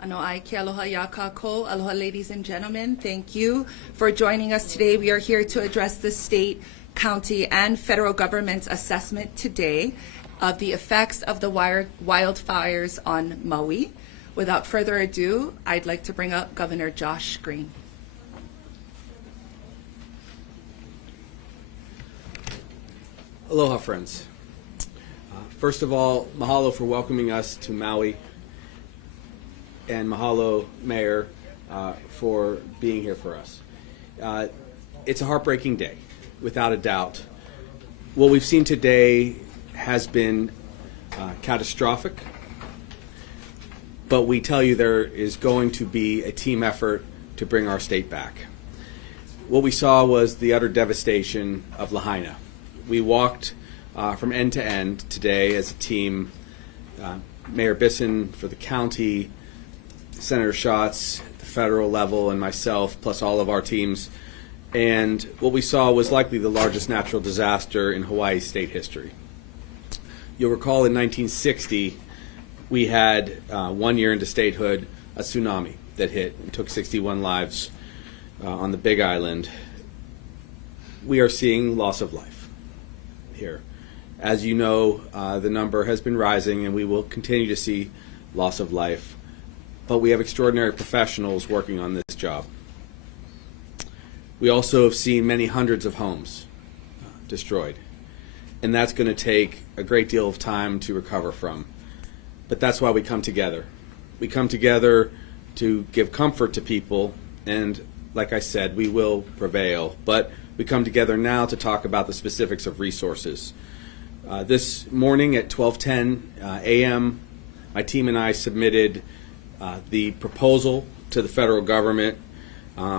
Ano ai ke aloha ya kako. Aloha, ladies and gentlemen. Thank you for joining us today. We are here to address the state, county, and federal government's assessment today of the effects of the wildfires on Maui. Without further ado, I'd like to bring up Governor Josh Green. Aloha, friends. First of all, mahalo for welcoming us to Maui, and mahalo, Mayor, for being here for us. It's a heartbreaking day, without a doubt. What we've seen today has been catastrophic, but we tell you there is going to be a team effort to bring our state back. What we saw was the utter devastation of Lahaina. We walked from end to end today as a team, Mayor Bisson for the county, Senator Schatz at the federal level, and myself, plus all of our teams. And what we saw was likely the largest natural disaster in Hawaii's state history. You'll recall in 1960, we had 1 year into statehood, a tsunami that hit and took 61 lives on the Big Island. We are seeing loss of life here. As you know, the number has been rising, and we will continue to see loss of life. But we have extraordinary professionals working on this job. We also have seen many hundreds of homes destroyed, and that's going to take a great deal of time to recover from. But that's why we come together. We come together to give comfort to people, and like I said, we will prevail. But we come together now to talk about the specifics of resources. This morning at 12:10 a.m., my team and I submitted the proposal to the federal government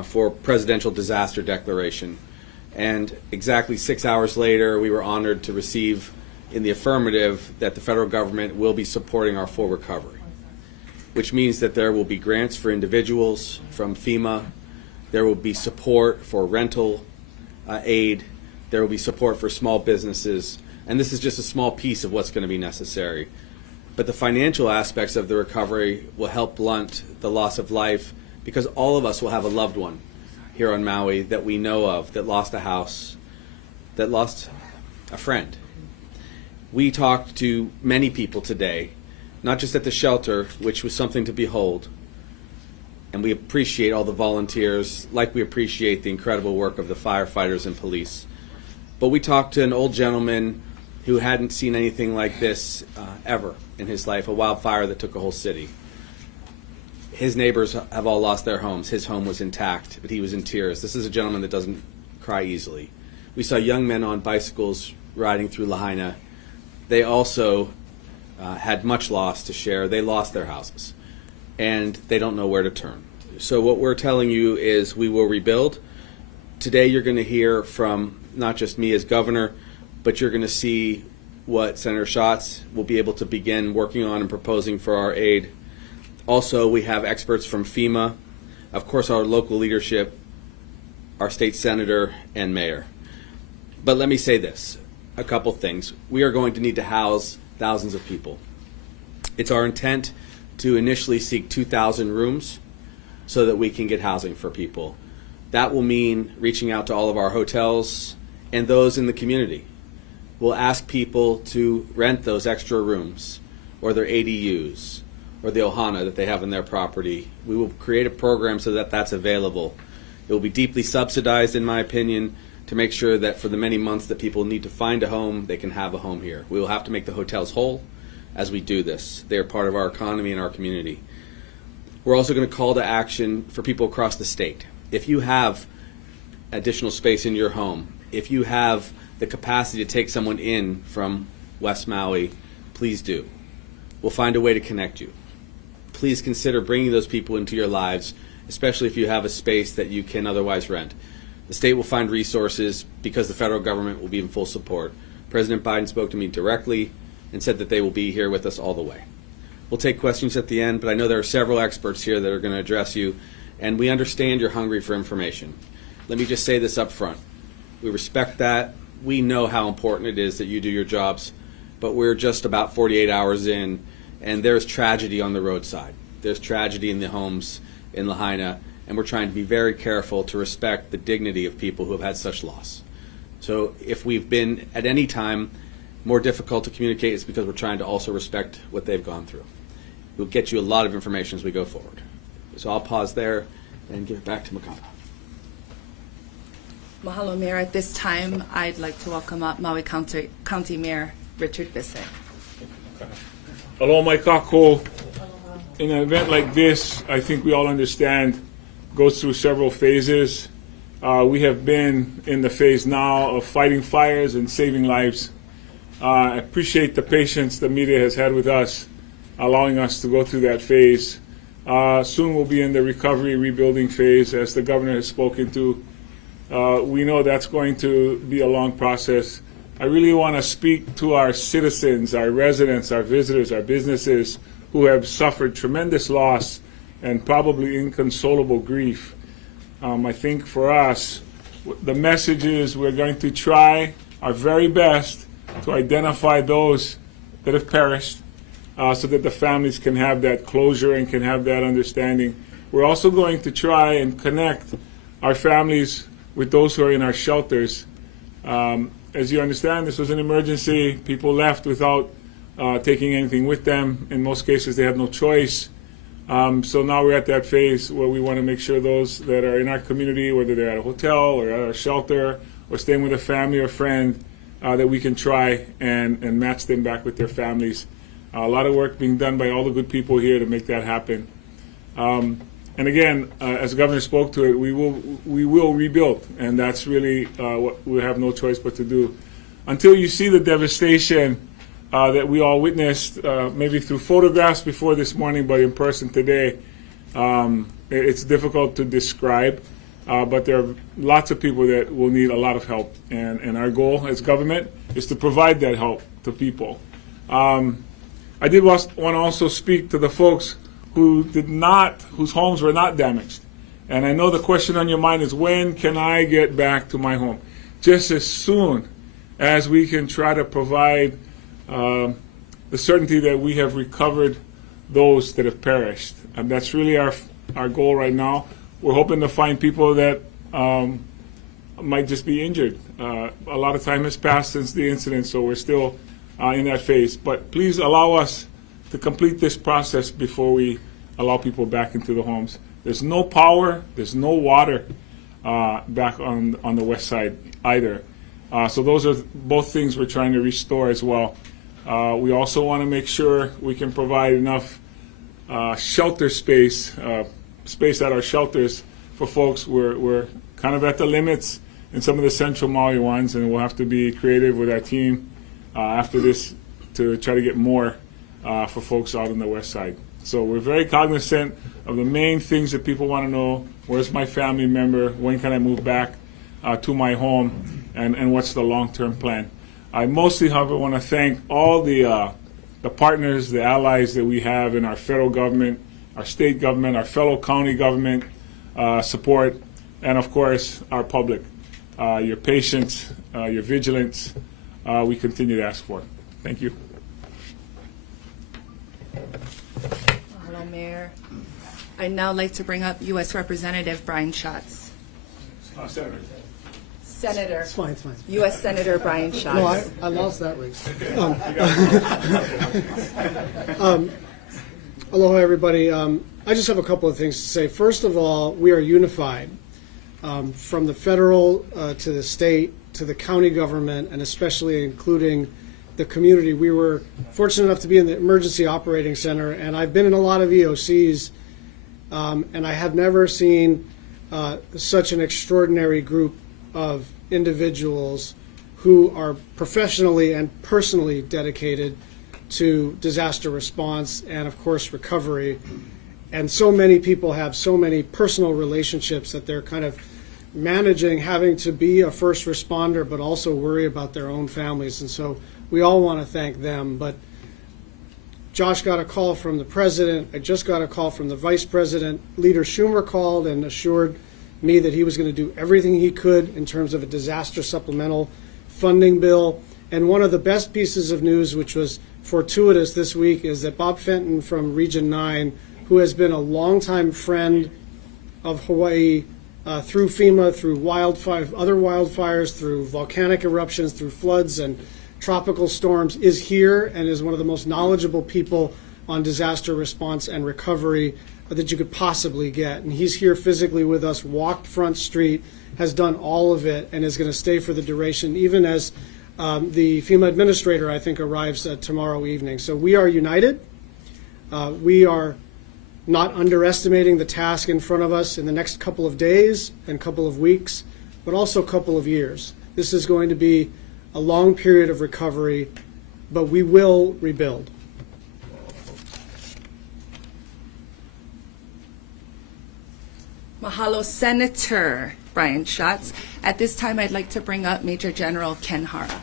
for presidential disaster declaration. And exactly 6 hours later, we were honored to receive in the affirmative that the federal government will be supporting our full recovery, which means that there will be grants for individuals from FEMA, there will be support for rental aid, there will be support for small businesses, and this is just a small piece of what's going to be necessary. But the financial aspects of the recovery will help blunt the loss of life, because all of us will have a loved one here on Maui that we know of that lost a house, that lost a friend. We talked to many people today, not just at the shelter, which was something to behold, and we appreciate all the volunteers, like we appreciate the incredible work of the firefighters and police. But we talked to an old gentleman who hadn't seen anything like this ever in his life, a wildfire that took a whole city. His neighbors have all lost their homes. His home was intact, but he was in tears. This is a gentleman that doesn't cry easily. We saw young men on bicycles riding through Lahaina. They also had much loss to share. They lost their houses, and they don't know where to turn. So what we're telling you is we will rebuild. Today you're going to hear from not just me as governor, but you're going to see what Senator Schatz will be able to begin working on and proposing for our aid. Also, we have experts from FEMA, of course our local leadership, our state senator, and mayor. But let me say this, a couple things. We are going to need to house thousands of people. It's our intent to initially seek 2,000 rooms so that we can get housing for people. That will mean reaching out to all of our hotels and those in the community. We'll ask people to rent those extra rooms or their ADUs or the ohana that they have in their property. We will create a program so that that's available. It will be deeply subsidized, in my opinion, to make sure that for the many months that people need to find a home, they can have a home here. We will have to make the hotels whole as we do this. They are part of our economy and our community. We're also going to call to action for people across the state. If you have additional space in your home, if you have the capacity to take someone in from West Maui, please do. We'll find a way to connect you. Please consider bringing those people into your lives, especially if you have a space that you can otherwise rent. The state will find resources because the federal government will be in full support. President Biden spoke to me directly and said that they will be here with us all the way. We'll take questions at the end, but I know there are several experts here that are going to address you, and we understand you're hungry for information. Let me just say this up front. We respect that. We know how important it is that you do your jobs, but we're just about 48 hours in, and there's tragedy on the roadside. There's tragedy in the homes in Lahaina, and we're trying to be very careful to respect the dignity of people who have had such loss. So if we've been at any time more difficult to communicate, it's because we're trying to also respect what they've gone through. We'll get you a lot of information as we go forward. So I'll pause there and give it back to Makana. Mahalo, Mayor. At this time, I'd like to welcome up Maui County Mayor Richard Bissett. Aloha mai kako. In an event like this, I think we all understand, goes through several phases. We have been in the phase now of fighting fires and saving lives. I appreciate the patience the media has had with us, allowing us to go through that phase. Soon we'll be in the recovery, rebuilding phase, as the governor has spoken to. We know that's going to be a long process. I really want to speak to our citizens, our residents, our visitors, our businesses who have suffered tremendous loss and probably inconsolable grief. I think for us, the message is we're going to try our very best to identify those that have perished so that the families can have that closure and can have that understanding. We're also going to try and connect our families with those who are in our shelters. As you understand, this was an emergency. People left without taking anything with them. In most cases, they have no choice. So now we're at that phase where we want to make sure those that are in our community, whether they're at a hotel or at a shelter or staying with a family or friend, that we can try and match them back with their families. A lot of work being done by all the good people here to make that happen. And again, as the governor spoke to it, we will rebuild, and that's really what we have no choice but to do. Until you see the devastation that we all witnessed, maybe through photographs before this morning, but in person today, it's difficult to describe. But there are lots of people that will need a lot of help, and our goal as government is to provide that help to people. I did want to also speak to the folks whose homes were not damaged. And I know the question on your mind is, when can I get back to my home? Just as soon as we can try to provide the certainty that we have recovered those that have perished. And that's really our goal right now. We're hoping to find people that might just be injured. A lot of time has passed since the incident, so we're still in that phase. But please allow us to complete this process before we allow people back into the homes. There's no power, there's no water back on the west side either. So those are both things we're trying to restore as well. We also want to make sure we can provide enough shelter space at our shelters for folks. We're kind of at the limits in some of the central Maui ones, and we'll have to be creative with our team after this to try to get more for folks out on the west side. So we're very cognizant of the main things that people want to know. Where's my family member? When can I move back to my home? And what's the long-term plan? I mostly, however, want to thank all the partners, the allies that we have in our federal government, our state government, our fellow county government support, and of course our public. Your patience, your vigilance, we continue to ask for. Thank you. Hello, Mayor. I'd now like to bring up U.S. Representative Brian Schatz. Senator. It's fine. U.S. Senator Brian Schatz. No, I lost that race. Aloha, everybody. I just have a couple of things to say. First of all, we are unified from the federal to the state to the county government, and especially including the community. We were fortunate enough to be in the Emergency Operating Center, and I've been in a lot of EOCs, and I have never seen such an extraordinary group of individuals who are professionally and personally dedicated to disaster response and, of course, recovery. And so many people have so many personal relationships that they're kind of managing having to be a first responder but also worry about their own families. And so we all want to thank them. But Josh got a call from the president. I just got a call from the vice president. Leader Schumer called and assured me that he was going to do everything he could in terms of a disaster supplemental funding bill. And one of the best pieces of news, which was fortuitous this week, is that Bob Fenton from Region 9, who has been a longtime friend of Hawaii through FEMA, through other wildfires, through volcanic eruptions, through floods and tropical storms, is here and is one of the most knowledgeable people on disaster response and recovery that you could possibly get. And he's here physically with us, walked Front Street, has done all of it, and is going to stay for the duration, even as the FEMA administrator, I think, arrives tomorrow evening. So we are united. We are not underestimating the task in front of us in the next couple of days and couple of weeks, but also a couple of years. This is going to be a long period of recovery, but we will rebuild. Mahalo, Senator Brian Schatz. At this time, I'd like to bring up Major General Ken Hara.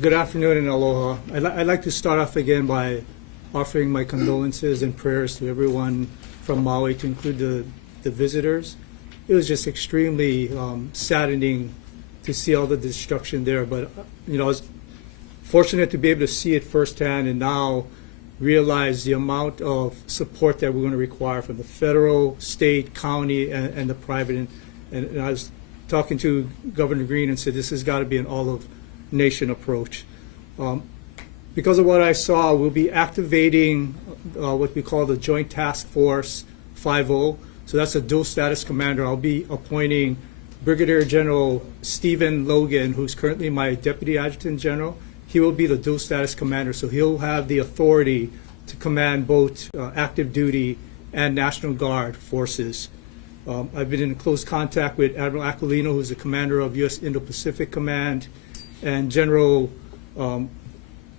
Good afternoon and aloha. I'd like to start off again by offering my condolences and prayers to everyone from Maui, to include the visitors. It was just extremely saddening to see all the destruction there, but I was fortunate to be able to see it firsthand and now realize the amount of support that we're going to require from the federal, state, county, and the private. And I was talking to Governor Green and said this has got to be an all-of-nation approach. Because of what I saw, we'll be activating what we call the Joint Task Force 5.0. So that's a dual status commander. I'll be appointing Brigadier General Stephen Logan, who's currently my Deputy Adjutant General. He will be the dual status commander, so he'll have the authority to command both active duty and National Guard forces. I've been in close contact with Admiral Aquilino, who's the commander of U.S. Indo-Pacific Command, and General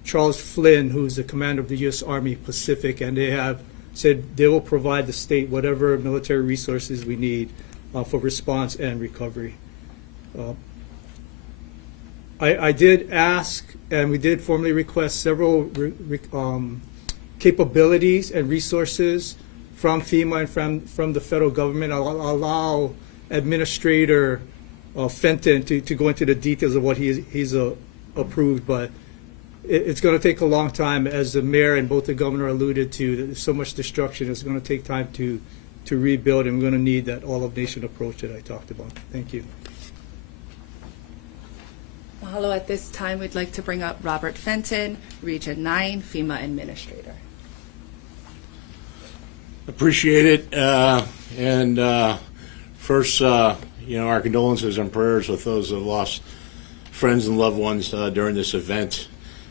Charles Flynn, who's the commander of the U.S. Army Pacific, and they have said they will provide the state whatever military resources we need for response and recovery. I did ask, and we did formally request several capabilities and resources from FEMA and from the federal government. I'll allow Administrator Fenton to go into the details of what he's approved, but it's going to take a long time, as the mayor and both the governor alluded to. There's so much destruction. It's going to take time to rebuild, and we're going to need that all-of-nation approach that I talked about. Thank you. Mahalo. At this time, we'd like to bring up Robert Fenton, Region 9, FEMA Administrator. Appreciate it. First, our condolences and prayers with those who have lost friends and loved ones during this event.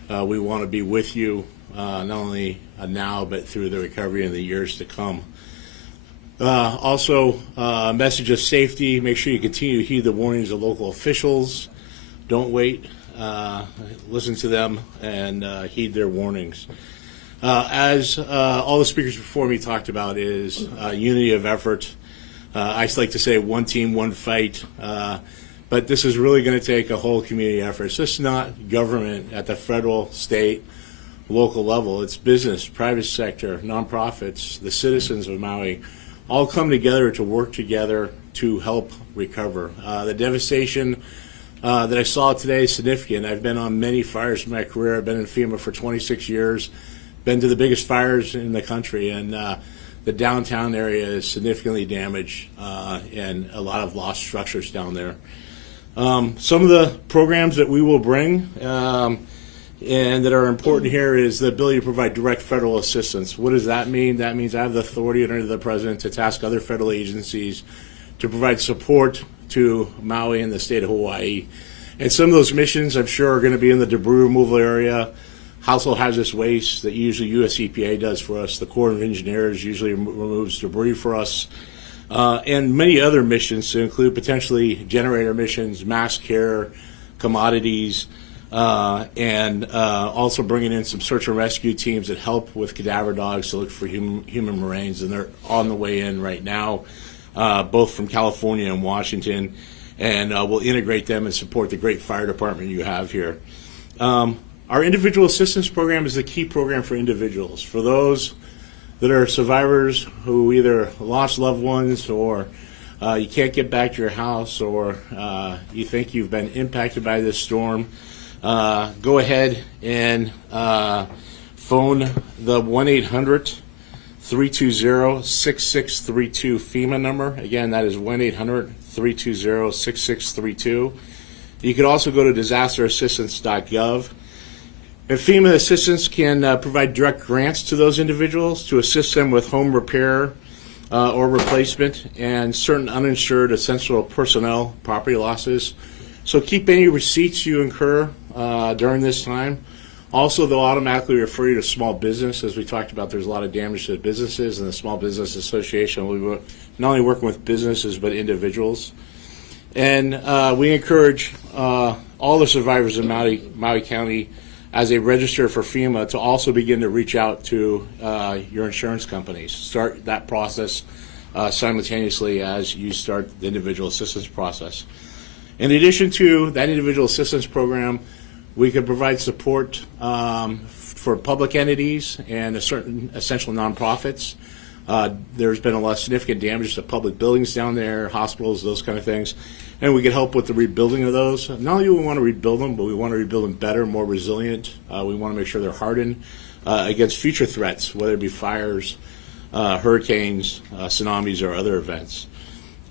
We want to be with you, not only now, but through the recovery in the years to come. Also, a message of safety. Make sure you continue to heed the warnings of local officials. Don't wait. Listen to them and heed their warnings. As all the speakers before me talked about, is unity of effort. I like to say one team, one fight. But this is really going to take a whole community effort. It's just not government at the federal, state, local level. It's business, private sector, nonprofits, the citizens of Maui, all come together to work together to help recover. The devastation that I saw today is significant. I've been on many fires in my career. I've been in FEMA for 26 years, been to the biggest fires in the country, and the downtown area is significantly damaged and a lot of lost structures down there. Some of the programs that we will bring and that are important here is the ability to provide direct federal assistance. What does that mean? That means I have the authority under the President to task other federal agencies to provide support to Maui and the state of Hawaii. And some of those missions, I'm sure, are going to be in the debris removal area, household hazardous waste that usually US EPA does for us. The Corps of Engineers usually removes debris for us. And many other missions to include potentially generator missions, mass care, commodities, and also bringing in some search and rescue teams that help with cadaver dogs to look for human remains. And they're on the way in right now, both from California and Washington. And we'll integrate them and support the great fire department you have here. Our individual assistance program is the key program for individuals. For those that are survivors who either lost loved ones or you can't get back to your house, or you think you've been impacted by this storm, go ahead and phone the 1-800-320-6632 FEMA number. Again, that is 1-800-320-6632. You could also go to disasterassistance.gov. And FEMA assistance can provide direct grants to those individuals to assist them with home repair or replacement and certain uninsured essential personnel property losses. So keep any receipts you incur during this time. Also, they'll automatically refer you to small business. As we talked about, there's a lot of damage to businesses, and the Small Business Association will be not only working with businesses but individuals. And we encourage all the survivors in Maui County, as they register for FEMA, to also begin to reach out to your insurance companies. Start that process simultaneously as you start the individual assistance process. In addition to that individual assistance program, we could provide support for public entities and certain essential nonprofits. There's been a lot of significant damage to public buildings down there, hospitals, those kind of things. And we could help with the rebuilding of those. Not only do we want to rebuild them, but we want to rebuild them better, more resilient. We want to make sure they're hardened against future threats, whether it be fires, hurricanes, tsunamis, or other events.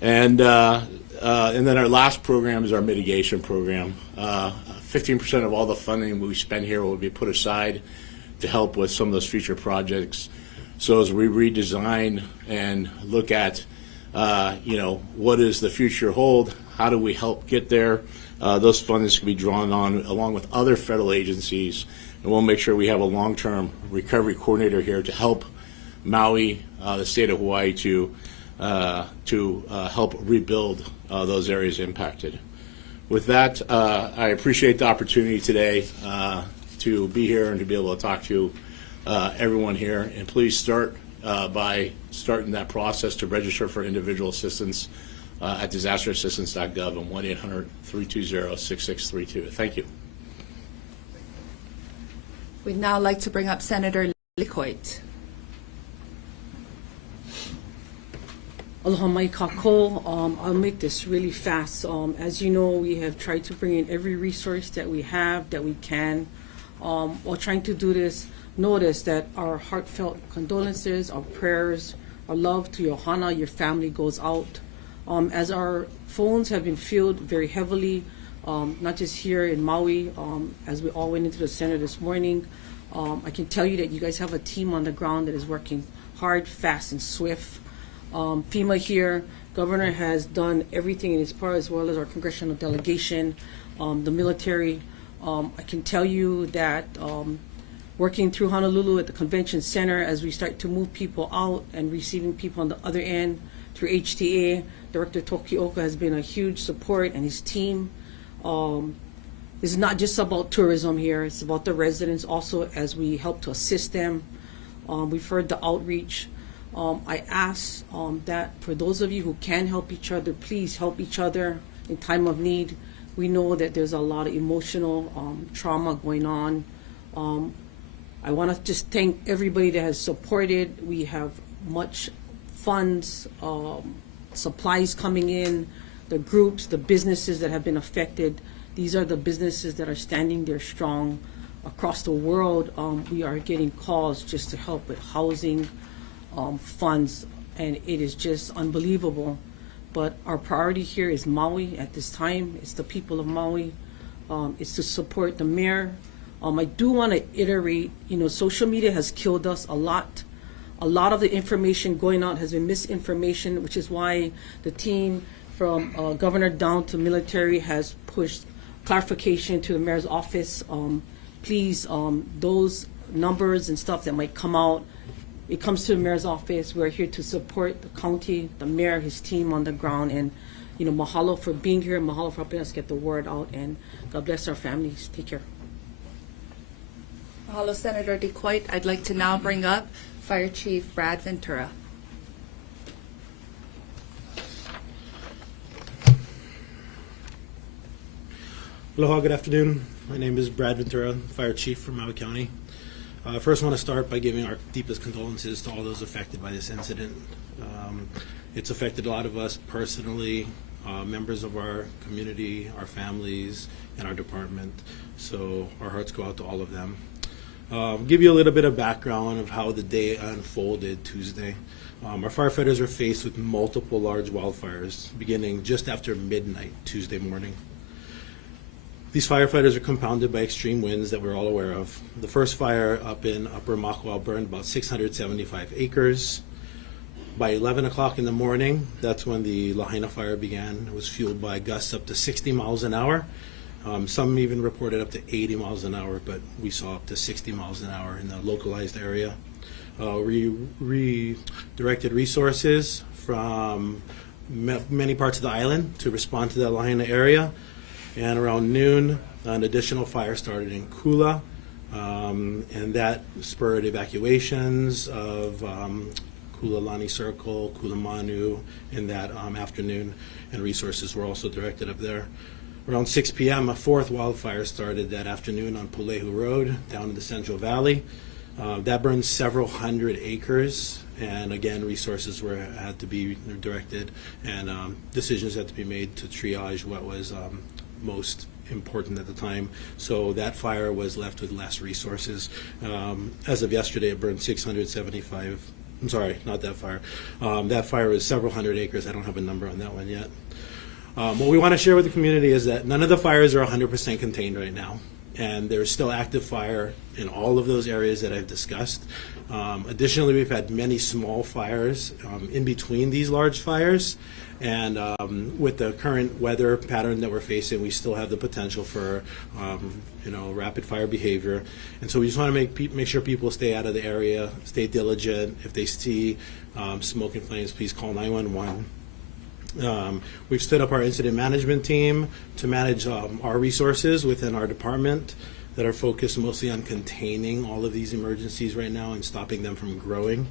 And then our last program is our mitigation program. 15% of all the funding we spend here will be put aside to help with some of those future projects. So as we redesign and look at, what does the future hold? How do we help get there? Those funds can be drawn on along with other federal agencies, and we'll make sure we have a long-term recovery coordinator here to help Maui, the state of Hawaii, to help rebuild those areas impacted. With that, I appreciate the opportunity today to be here and to be able to talk to everyone here. And please start by starting that process to register for individual assistance at disasterassistance.gov and 1-800-320-6632. Thank you. We'd now like to bring up Senator Licoit. Aloha mai kako. I'll make this really fast. As you know, we have tried to bring in every resource that we have, that we can. While trying to do this, notice that our heartfelt condolences, our prayers, our love to your hana, your family goes out. As our phones have been filled very heavily, not just here in Maui, as we all went into the center this morning, I can tell you that you guys have a team on the ground that is working hard, fast, and swift. FEMA here, Governor has done everything in his part, as well as our congressional delegation, the military. I can tell you that working through Honolulu at the convention center, as we start to move people out and receiving people on the other end through HTA, Director Tokioka has been a huge support, and his team. This is not just about tourism here, it's about the residents also, as we help to assist them. We've heard the outreach. I ask that for those of you who can help each other, please help each other in time of need. We know that there's a lot of emotional trauma going on. I want to just thank everybody that has supported. We have much funds, supplies coming in, the groups, the businesses that have been affected. These are the businesses that are standing there strong. Across the world, we are getting calls just to help with housing, funds, and it is just unbelievable. But our priority here is Maui at this time. It's the people of Maui. It's to support the mayor. I do want to iterate, social media has killed us a lot. A lot of the information going out has been misinformation, which is why the team from governor down to military has pushed clarification to the mayor's office. Please, those numbers and stuff that might come out, it comes to the mayor's office. We're here to support the county, the mayor, his team on the ground, and mahalo for being here, mahalo for helping us get the word out, and God bless our families. Take care. Mahalo, Senator DeCoit. I'd like to now bring up Fire Chief Brad Ventura. Aloha, good afternoon. My name is Brad Ventura, Fire Chief from Maui County. First, I want to start by giving our deepest condolences to all those affected by this incident. It's affected a lot of us personally, members of our community, our families, and our department. So our hearts go out to all of them. Give you a little bit of background of how the day unfolded Tuesday. Our firefighters are faced with multiple large wildfires beginning just after midnight Tuesday morning. These firefighters are compounded by extreme winds that we're all aware of. The first fire up in Upper Maui burned about 675 acres. By 11 o'clock in the morning, that's when the Lahaina fire began. It was fueled by gusts up to 60 miles an hour. Some even reported up to 80 miles an hour, but we saw up to 60 miles an hour in the localized area. We redirected resources from many parts of the island to respond to the Lahaina area. And around noon, an additional fire started in Kula, and that spurred evacuations of Kulalani Circle, Kulamanu in that afternoon, and resources were also directed up there. Around 6 p.m., a fourth wildfire started that afternoon on Pulehu Road down in the Central Valley. That burned several hundred acres, and again, resources had to be directed, and decisions had to be made to triage what was most important at the time. So that fire was left with less resources. As of yesterday, it burned 675. I'm sorry, not that fire. That fire was several hundred acres. I don't have a number on that one yet. What we want to share with the community is that none of the fires are 100% contained right now, and there's still active fire in all of those areas that I've discussed. Additionally, we've had many small fires in between these large fires, and with the current weather pattern that we're facing, we still have the potential for rapid fire behavior. And so we just want to make sure people stay out of the area, stay diligent. If they see smoke and flames, please call 911. We've stood up our incident management team to manage our resources within our department that are focused mostly on containing all of these emergencies right now and stopping them from growing.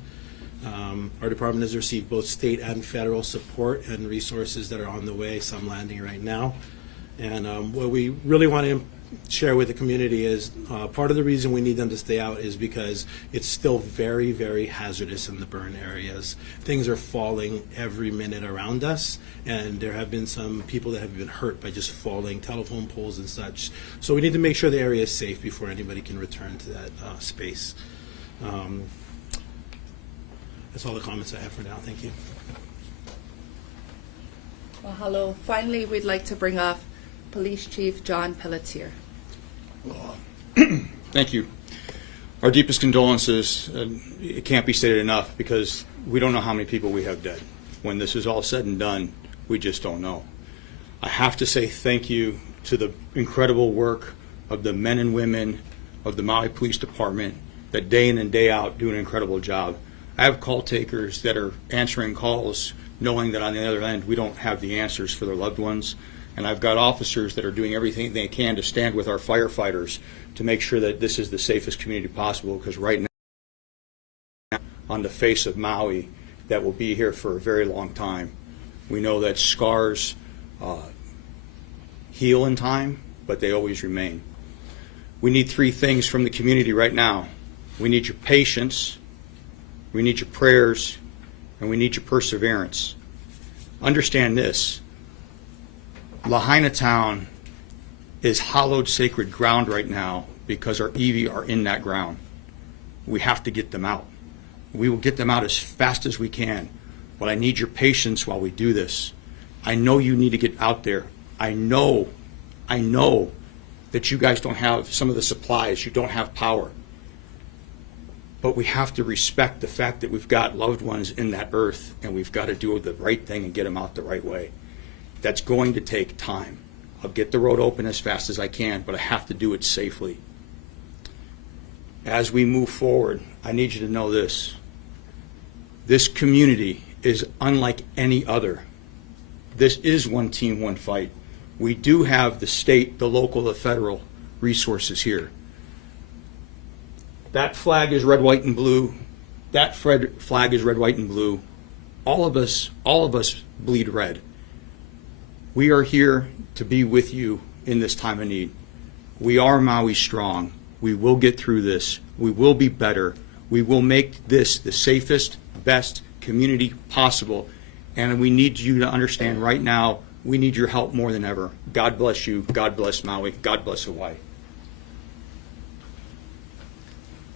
Our department has received both state and federal support and resources that are on the way, some landing right now. And what we really want to share with the community is part of the reason we need them to stay out is because it's still very, very hazardous in the burn areas. Things are falling every minute around us, and there have been some people that have been hurt by just falling telephone poles and such. So we need to make sure the area is safe before anybody can return to that space. That's all the comments I have for now. Thank you. Mahalo. Finally, we'd like to bring up Police Chief John Pelletier. Thank you. Our deepest condolences. It can't be stated enough because we don't know how many people we have dead. When this is all said and done, we just don't know. I have to say thank you to the incredible work of the men and women of the Maui Police Department that day in and day out do an incredible job. I have call takers that are answering calls knowing that on the other end we don't have the answers for their loved ones. And I've got officers that are doing everything they can to stand with our firefighters to make sure that this is the safest community possible, because right now on the face of Maui that will be here for a very long time. We know that scars heal in time, but they always remain. We need three things from the community right now. We need your patience, we need your prayers, and we need your perseverance. Understand this. Lahaina Town is hallowed sacred ground right now because our iwi are in that ground. We have to get them out. We will get them out as fast as we can, but I need your patience while we do this. I know you need to get out there. I know that you guys don't have some of the supplies, you don't have power. But we have to respect the fact that we've got loved ones in that earth, and we've got to do the right thing and get them out the right way. That's going to take time. I'll get the road open as fast as I can, but I have to do it safely. As we move forward, I need you to know this. This community is unlike any other. This is one team, one fight. We do have the state, the local, the federal resources here. That flag is red, white, and blue. That flag is red, white, and blue. All of us bleed red. We are here to be with you in this time of need. We are Maui strong. We will get through this. We will be better. We will make this the safest, best community possible. And we need you to understand right now, we need your help more than ever. God bless you. God bless Maui. God bless Hawaii.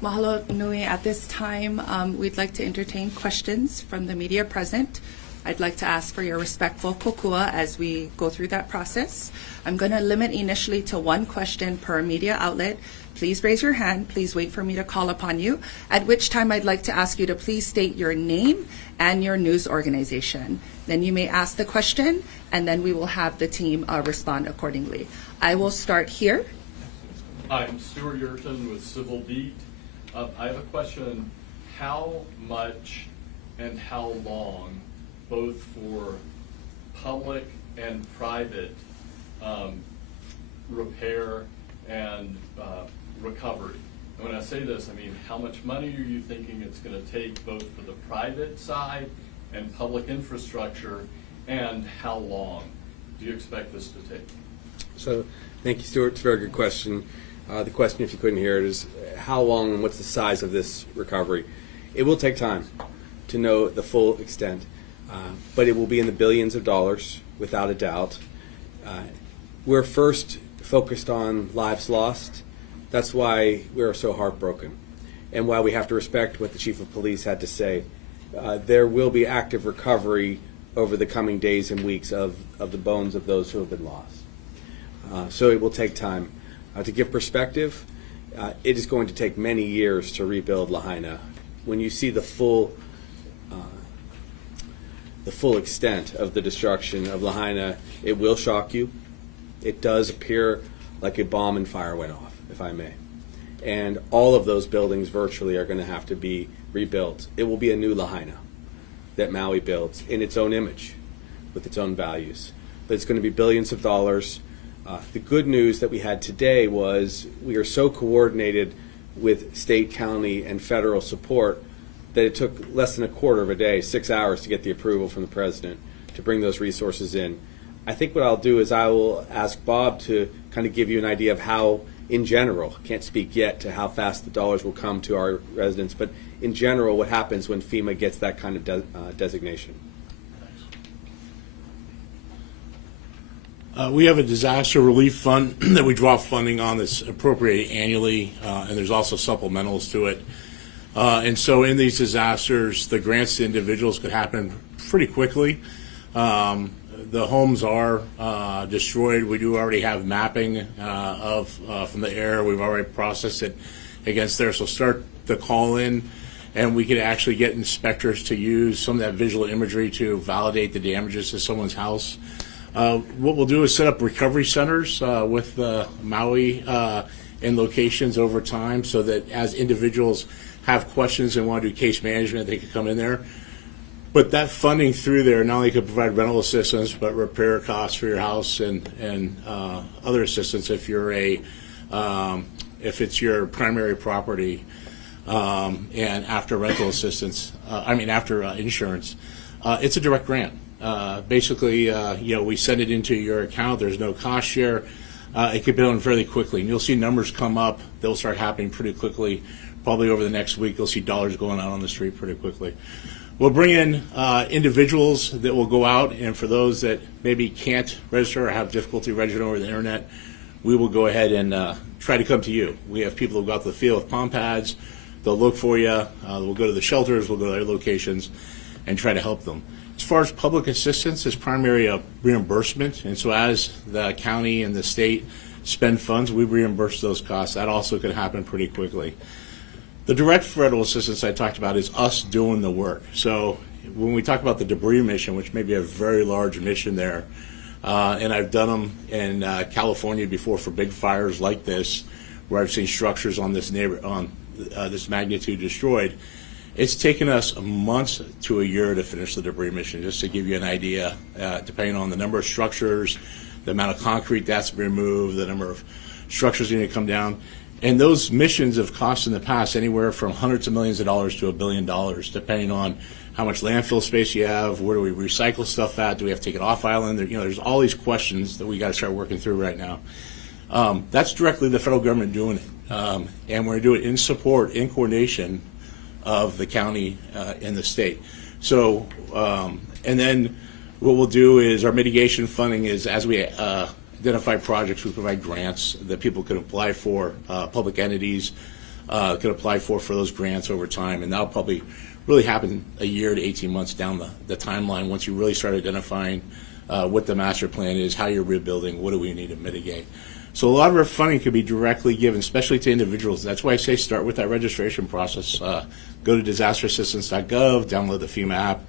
Mahalo nui. At this time, we'd like to entertain questions from the media present. I'd like to ask for your respectful kokua as we go through that process. I'm going to limit initially to one question per media outlet. Please raise your hand. Please wait for me to call upon you, at which time I'd like to ask you to please state your name and your news organization. Then you may ask the question, and then we will have the team respond accordingly. I will start here. Hi, I'm Stuart Yerton with Civil Beat. I have a question. How much and how long, both for public and private repair and recovery? And when I say this, I mean, how much money are you thinking it's going to take both for the private side and public infrastructure, and how long do you expect this to take? So, thank you, Stuart. It's a very good question. The question, if you couldn't hear it, is how long and what's the size of this recovery? It will take time to know the full extent, but it will be in the billions of dollars, without a doubt. We're first focused on lives lost. That's why we're so heartbroken, and why we have to respect what the chief of police had to say. There will be active recovery over the coming days and weeks of the bones of those who have been lost. So it will take time. To give perspective, it is going to take many years to rebuild Lahaina. When you see the full extent of the destruction of Lahaina, it will shock you. It does appear like a bomb and fire went off, if I may. And all of those buildings virtually are going to have to be rebuilt. It will be a new Lahaina that Maui builds in its own image, with its own values. But it's going to be billions of dollars. The good news that we had today was we are so coordinated with state, county, and federal support that it took less than a quarter of a day, 6 hours, to get the approval from the president to bring those resources in. I think what I'll do is I will ask Bob to kind of give you an idea of how, in general, I can't speak yet to how fast the dollars will come to our residents, but in general, what happens when FEMA gets that kind of designation. We have a disaster relief fund that we draw funding on that's appropriated annually, and there's also supplementals to it. And so in these disasters, the grants to individuals could happen pretty quickly. The homes are destroyed. We do already have mapping from the air. We've already processed it against there. So start the call in, and we could actually get inspectors to use some of that visual imagery to validate the damages to someone's house. What we'll do is set up recovery centers with Maui in locations over time, so that as individuals have questions and want to do case management, they can come in there. But that funding through there not only could provide rental assistance, but repair costs for your house and other assistance if you're if it's your primary property, and after rental assistance, after insurance, it's a direct grant. Basically, we send it into your account. There's no cost share. It can be done fairly quickly, and you'll see numbers come up. They'll start happening pretty quickly. Probably over the next week, you'll see dollars going out on the street pretty quickly. We'll bring in individuals that will go out, and for those that maybe can't register or have difficulty registering over the internet, we will go ahead and try to come to you. We have people who go out to the field with palm pads. They'll look for you. We'll go to the shelters. We'll go to their locations and try to help them. As far as public assistance, it's primarily a reimbursement, and so as the county and the state spend funds, we reimburse those costs. That also could happen pretty quickly. The direct federal assistance I talked about is us doing the work. So when we talk about the debris mission, which may be a very large mission there, and I've done them in California before for big fires like this, where I've seen structures on this this magnitude destroyed. It's taken us months to a year to finish the debris mission, just to give you an idea, depending on the number of structures, the amount of concrete that's removed, the number of structures need to come down. And those missions have cost in the past anywhere from hundreds of millions of dollars to $1 billion, depending on how much landfill space you have, where do we recycle stuff at, do we have to take it off island? There's all these questions that we got to start working through right now. That's directly the federal government doing it, and we're going to do it in support, in coordination of the county and the state. So, and then what we'll do is our mitigation funding is, as we identify projects, we provide grants that people can apply for, public entities, could apply for those grants over time, and that'll probably really happen a year to 18 months down the timeline once you really start identifying what the master plan is, how you're rebuilding, what do we need to mitigate. So a lot of our funding could be directly given, especially to individuals. That's why I say start with that registration process. Go to disasterassistance.gov, download the FEMA app,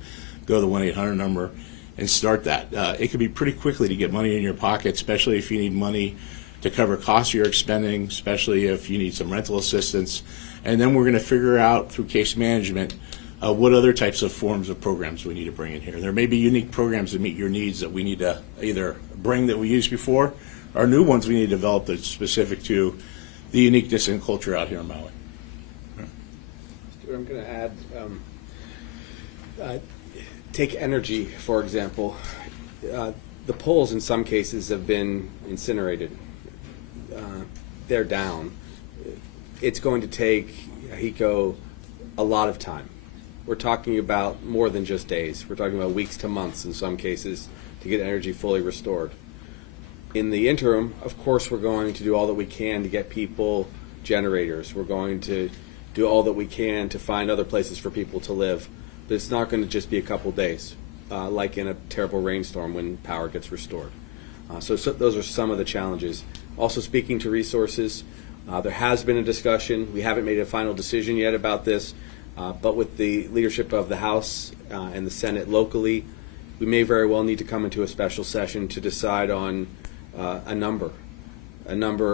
go to the 1-800 number, and start that. It could be pretty quickly to get money in your pocket, especially if you need money to cover costs you're expending, especially if you need some rental assistance. And then we're going to figure out through case management what other types of forms of programs we need to bring in here. There may be unique programs that meet your needs that we need to either bring that we used before, or new ones we need to develop that's specific to the uniqueness and culture out here in Maui. I'm going to add, take energy, for example. The poles in some cases have been incinerated. They're down. It's going to take HECO a lot of time. We're talking about more than just days. We're talking about weeks to months in some cases to get energy fully restored. In the interim, of course, we're going to do all that we can to get people generators. We're going to do all that we can to find other places for people to live. But it's not going to just be a couple days, like in a terrible rainstorm when power gets restored. So those are some of the challenges. Also, speaking to resources, there has been a discussion. We haven't made a final decision yet about this, but with the leadership of the House and the Senate locally, we may very well need to come into a special session to decide on a number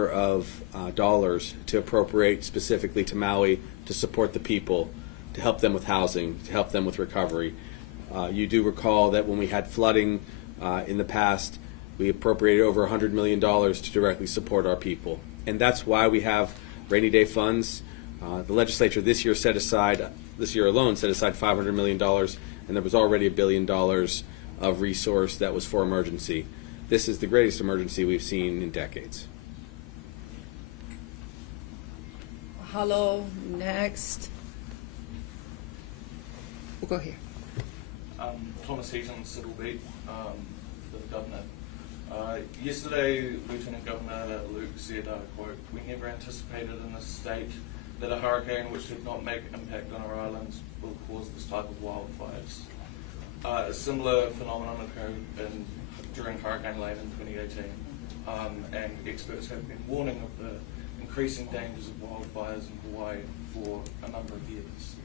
of dollars to appropriate specifically to Maui to support the people, to help them with housing, to help them with recovery. You do recall that when we had flooding in the past, we appropriated over $100 million to directly support our people. And that's why we have rainy day funds. The legislature this year alone set aside $500 million, and there was already $1 billion of resource that was for emergency. This is the greatest emergency we've seen in decades. Hello, next. We'll go here. Thomas Heaton, Civil Beat, for the Governor. Yesterday, Lieutenant Governor Luke said, quote, "We never anticipated in this state that a hurricane which did not make impact on our islands will cause this type of wildfires." A similar phenomenon occurred during Hurricane Lane in 2018, and experts have been warning of the increasing dangers of wildfires in Hawaii for a number of years.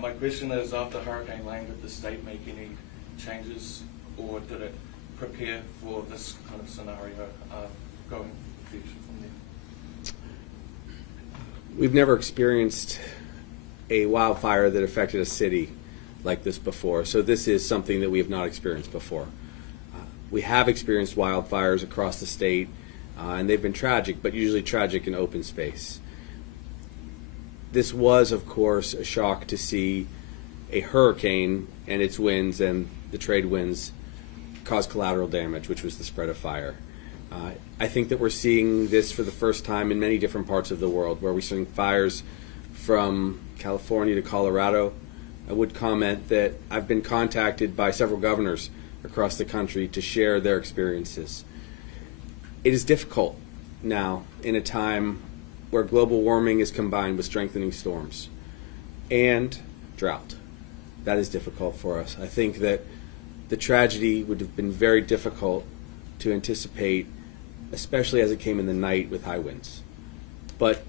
My question is, after Hurricane Lane, did the state make any changes, or did it prepare for this kind of scenario going future from there? We've never experienced a wildfire that affected a city like this before, so this is something that we have not experienced before. We have experienced wildfires across the state, and they've been tragic, but usually tragic in open space. This was, of course, a shock to see a hurricane and its winds and the trade winds cause collateral damage, which was the spread of fire. I think that we're seeing this for the first time in many different parts of the world, where we're seeing fires from California to Colorado. I would comment that I've been contacted by several governors across the country to share their experiences. It is difficult now in a time where global warming is combined with strengthening storms and drought. That is difficult for us. I think that the tragedy would have been very difficult to anticipate, especially as it came in the night with high winds. But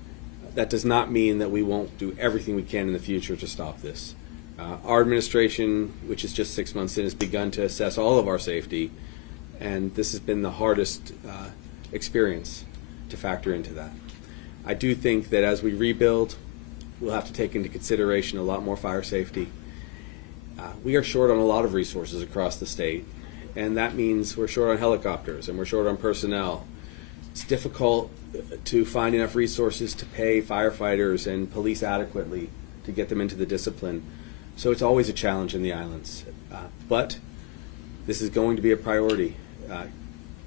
that does not mean that we won't do everything we can in the future to stop this. Our administration, which is just 6 months in, has begun to assess all of our safety, and this has been the hardest experience to factor into that. I do think that as we rebuild, we'll have to take into consideration a lot more fire safety. We are short on a lot of resources across the state, and that means we're short on helicopters and we're short on personnel. It's difficult to find enough resources to pay firefighters and police adequately to get them into the discipline. So it's always a challenge in the islands. But this is going to be a priority.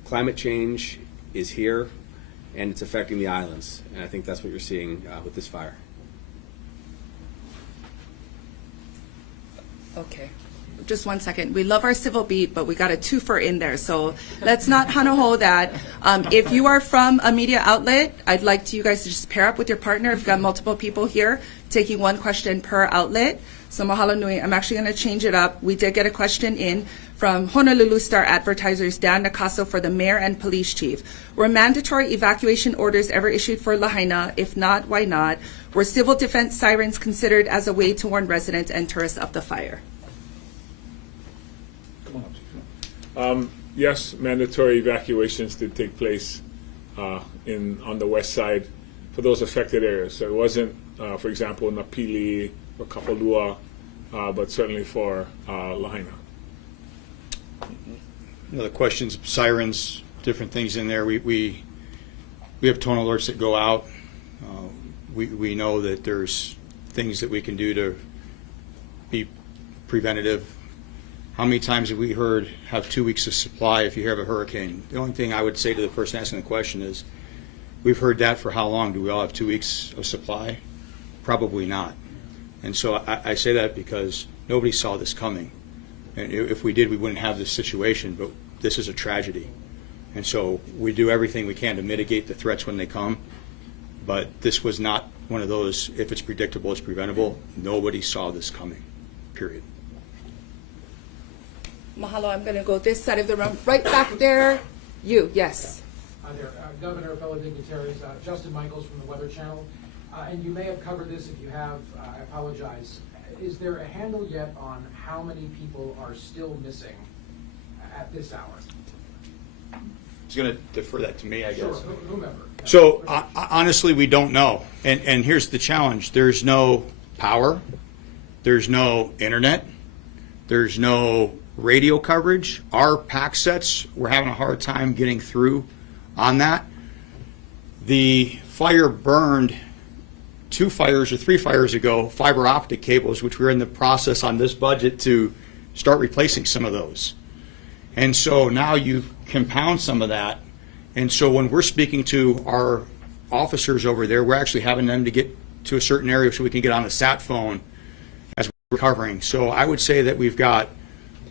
Climate change is here, and it's affecting the islands, and I think that's what you're seeing with this fire. Okay. just one second. We love our civil beat, but we got a twofer in there, so let's not hanaho that. If you are from a media outlet, I'd like you guys to just pair up with your partner. If you've got multiple people here, taking one question per outlet. So mahalo nui. I'm actually going to change it up. We did get a question in from Honolulu Star Advertisers, Dan Nakaso, for the mayor and police chief. Were mandatory evacuation orders ever issued for Lahaina? If not, why not? Were civil defense sirens considered as a way to warn residents and tourists of the fire? Yes, mandatory evacuations did take place on the west side for those affected areas. So it wasn't, for example, Napili or Kapalua, but certainly for Lahaina. The questions, sirens, different things in there. We have tone alerts that go out. We know that there's things that we can do to be preventative. How many times have we heard have 2 weeks of supply if you have a hurricane? The only thing I would say to the person asking the question is, we've heard that for how long? Do we all have 2 weeks of supply? Probably not. And so I say that because nobody saw this coming. And if we did, we wouldn't have this situation, but this is a tragedy. And so we do everything we can to mitigate the threats when they come. But this was not one of those, if it's predictable, it's preventable. Nobody saw this coming, period. Mahalo, I'm going to go this side of the room. Right back there. You, yes. Hi there, Governor, fellow dignitaries, Justin Michaels from the Weather Channel. And you may have covered this. If you have, I apologize. Is there a handle yet on how many people are still missing at this hour? He's going to defer that to me, I guess. Sure, whomever. So honestly, we don't know. And here's the challenge. There's no power. There's no internet. There's no radio coverage. Our pack sets, we're having a hard time getting through on that. The fire burned 2 fires or 3 fires ago, fiber optic cables, which we're in the process on this budget to start replacing some of those. And so now you compound some of that. And so when we're speaking to our officers over there, we're actually having them to get to a certain area so we can get on a sat phone as we're recovering. So I would say that we've got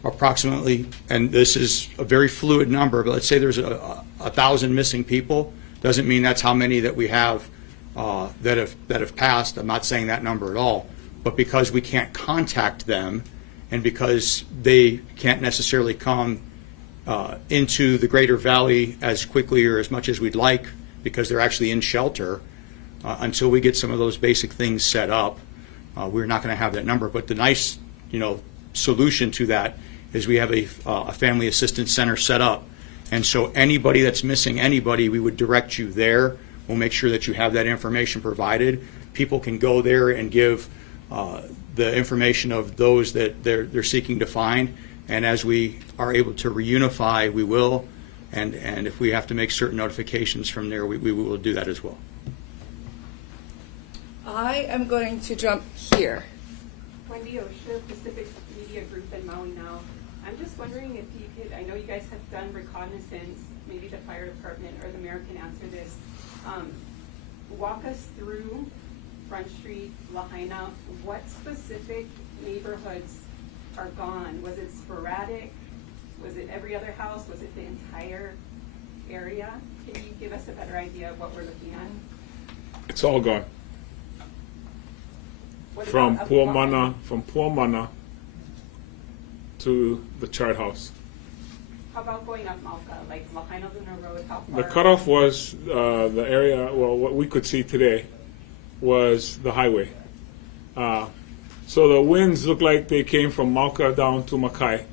approximately, and this is a very fluid number, but let's say there's 1,000 missing people. Doesn't mean that's how many that we have that have passed. I'm not saying that number at all. But because we can't contact them, and because they can't necessarily come into the Greater Valley as quickly or as much as we'd like, because they're actually in shelter, until we get some of those basic things set up, we're not going to have that number. But the nice, solution to that is we have a family assistance center set up. And so anybody that's missing anybody, we would direct you there. We'll make sure that you have that information provided. People can go there and give the information of those that they're seeking to find. And as we are able to reunify, we will. And if we have to make certain notifications from there, we will do that as well. I am going to jump here. Wendy Osher, Pacific Media Group in Maui now. I'm just wondering if you could, I know you guys have done reconnaissance, maybe the fire department or the mayor can answer this. Walk us through Front Street, Lahaina. What specific neighborhoods are gone? Was it sporadic? Was it every other house? Was it the entire area? Can you give us a better idea of what we're looking at? It's all gone. What From about Puamana to the chart house. How about going up Malka, like Lahaina Luna Road? How far? The cutoff was the area, well, what we could see today was the highway. So the winds looked like they came from Malka down to Makai.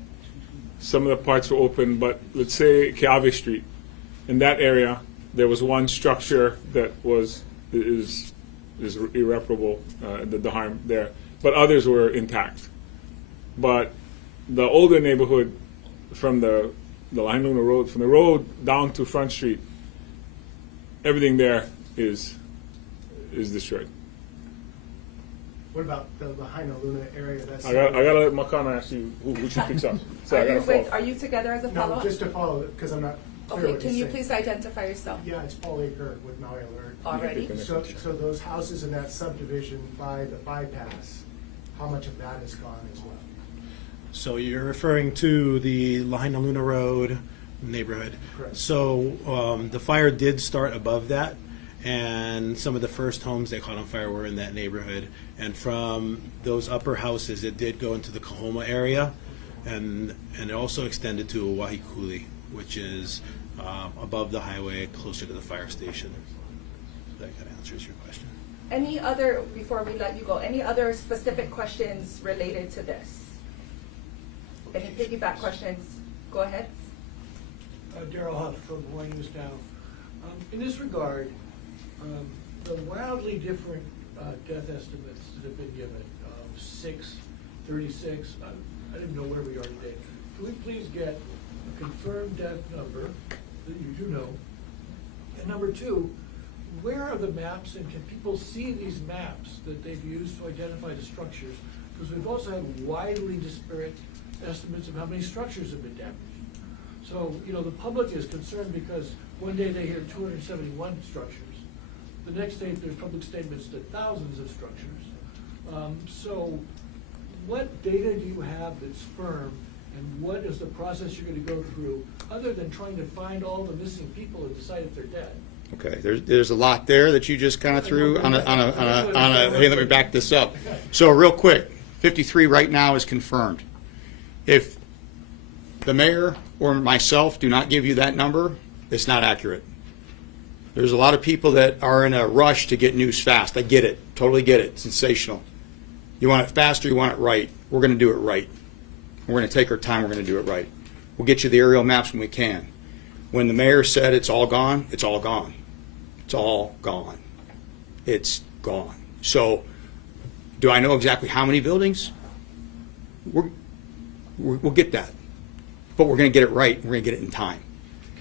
Some of the parts were open, but let's say Keawe Street. In that area, there was one structure that is irreparable, the harm there, but others were intact. But the older neighborhood from the Lahaina Road, from the road down to Front Street, everything there is destroyed. What about the Lahaina Luna area? I gotta let Makana ask you who she picks up. So I gotta follow. Are you together as a follow-up? No, just to follow it, because I'm not clear Okay, what can he's you saying. please identify yourself? Yeah, it's Paul Aker with Maui Alert. Alrighty. So those houses in that subdivision by the bypass, how much of that is gone as well? So you're referring to the Lahaina Luna Road neighborhood. Correct. So the fire did start above that, and some of the first homes that caught on fire were in that neighborhood. And from those upper houses, it did go into the Kahoma area, and it also extended to Wahikuli, which is above the highway, closer to the fire station. That kind of answers your question. Any other, before we let you go, any other specific questions related to this? Any piggyback questions? Go ahead. Daryl Huff from Hawaii News Now. In this regard, the wildly different death estimates that have been given, 6, 36, I didn't know where we are today. Can we please get a confirmed death number that you do know? And number 2, where are the maps, and can people see these maps that they've used to identify the structures? Because we've also had widely disparate estimates of how many structures have been damaged. So, you know, the public is concerned because one day they hear 271 structures. The next day there's public statements that thousands of structures. So what data do you have that's firm, and what is the process you're going to go through, other than trying to find all the missing people and decide if they're dead? Okay, there's a lot there that you just kind of threw on a, hey, let me back this up. So real quick, 53 right now is confirmed. If the mayor or myself do not give you that number, it's not accurate. There's a lot of people that are in a rush to get news fast. I get it, totally get it, sensational. You want it fast or you want it right? We're going to do it right. We're going to take our time, we're going to do it right. We'll get you the aerial maps when we can. When the mayor said it's all gone, it's all gone. It's all gone. It's gone. So, do I know exactly how many buildings? We'll get that. But we're going to get it right, and we're going to get it in time.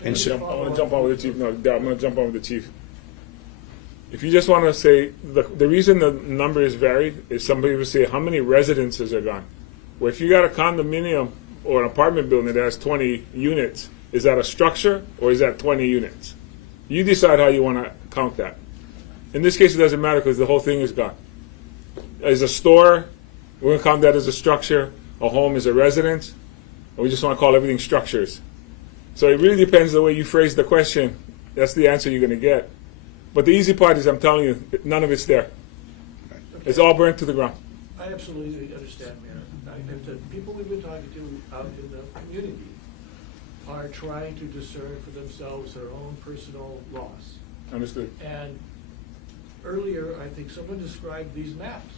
And so, I want to jump on with the chief. No, I'm going to jump on with the chief. If you just want to say, the reason the number is varied is somebody will say, how many residences are gone? Well, if you got a condominium or an apartment building that has 20 units, is that a structure or is that 20 units? You decide how you want to count that. In this case, it doesn't matter because the whole thing is gone. As a store, we're going to count that as a structure. A home is a residence. And we just want to call everything structures. So it really depends the way you phrase the question. That's the answer you're going to get. But the easy part is, I'm telling you, none of it's there. It's all burnt to the ground. I absolutely understand, Mayor. The people we've been talking to out in the community are trying to discern for themselves their own personal loss. Understood. And earlier, I think someone described these maps.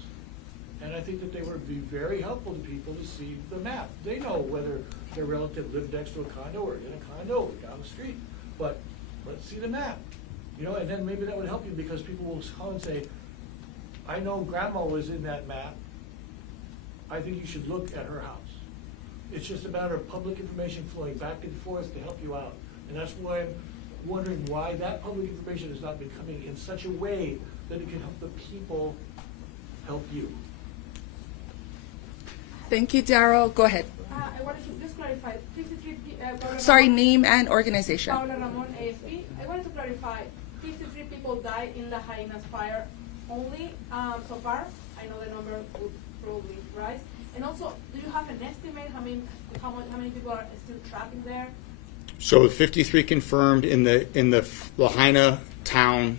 And I think that they would be very helpful to people to see the map. They know whether their relative lived next to a condo or in a condo or down the street. But let's see the map. You know, and then maybe that would help you because people will call and say, I know grandma was in that map. I think you should look at her house. It's just a matter of public information flowing back and forth to help you out. And that's why I'm wondering why that public information has not been coming in such a way that it can help the people help you. Thank you, Daryl. Go ahead. I wanted to just clarify. 53. Sorry, Ramon, name and organization. Paula Ramon, ASP. I wanted to clarify. 53 people died in the Hyenas fire only so far. I know the number would probably rise. And also, do you have an estimate how many people are still trapped in there? So 53 confirmed in the Lahaina town,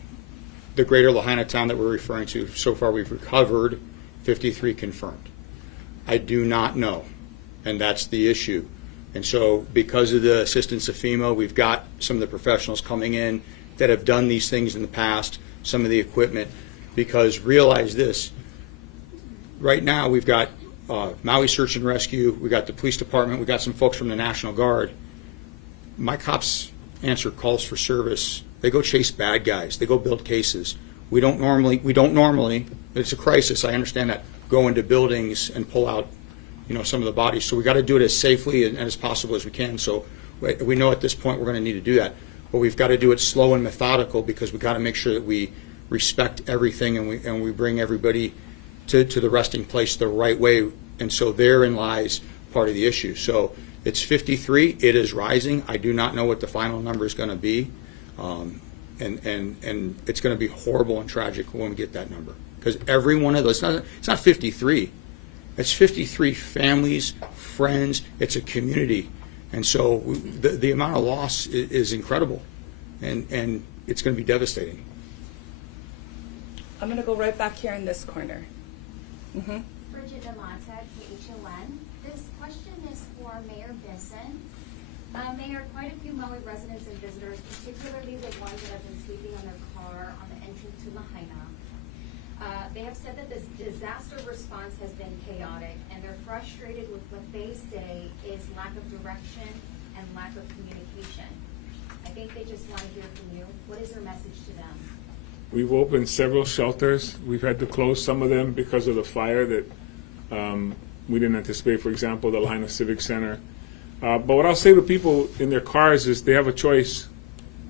the greater Lahaina town that we're referring to. So far, we've recovered 53 confirmed. I do not know, and that's the issue. And so because of the assistance of FEMA, we've got some of the professionals coming in that have done these things in the past, some of the equipment, because realize this, right now we've got Maui Search and Rescue, we got the police department, we got some folks from the National Guard. My cops answer calls for service. They go chase bad guys. They go build cases. We don't normally, it's a crisis, I understand that, go into buildings and pull out, some of the bodies. So we got to do it as safely and as possible as we can. So we know at this point we're going to need to do that. But we've got to do it slow and methodical because we've got to make sure that we respect everything and we bring everybody to the resting place the right way. And so therein lies part of the issue. So it's 53. It is rising. I do not know what the final number is going to be. And it's going to be horrible and tragic when we get that number. Because every one of those, it's not 53. It's 53 families, friends, it's a community. And so the amount of loss is incredible, and it's going to be devastating. I'm going to go right back here in this corner. Bridget Delonta, KHON. This question is for Mayor Bisson. Mayor, quite a few Maui residents and visitors, particularly the ones that have been sleeping on their car on the entrance to Lahaina, they have said that this disaster response has been chaotic, and they're frustrated with what they say is lack of direction and lack of communication. I think they just want to hear from you. What is your message to them? We've opened several shelters. We've had to close some of them because of the fire that we didn't anticipate. For example, the Lahaina Civic Center. But what I'll say to people in their cars is they have a choice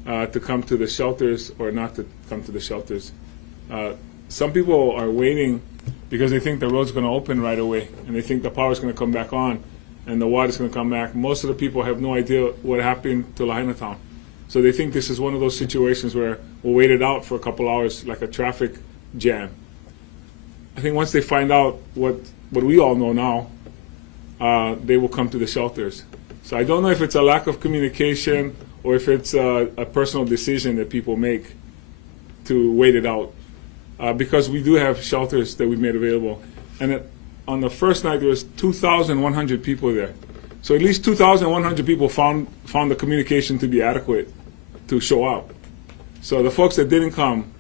to come to the shelters or not to come to the shelters. Some people are waiting because they think the road's going to open right away, and they think the power's going to come back on and the water's going to come back. Most of the people have no idea what happened to Lahaina Town. So they think this is one of those situations where we'll wait it out for a couple hours like a traffic jam. I think once they find out what we all know now, they will come to the shelters. So I don't know if it's a lack of communication or if it's a personal decision that people make to wait it out. Because we do have shelters that we've made available. And on the first night, there was 2,100 people there. So at least 2,100 people found the communication to be adequate to show up. So the folks that didn't come,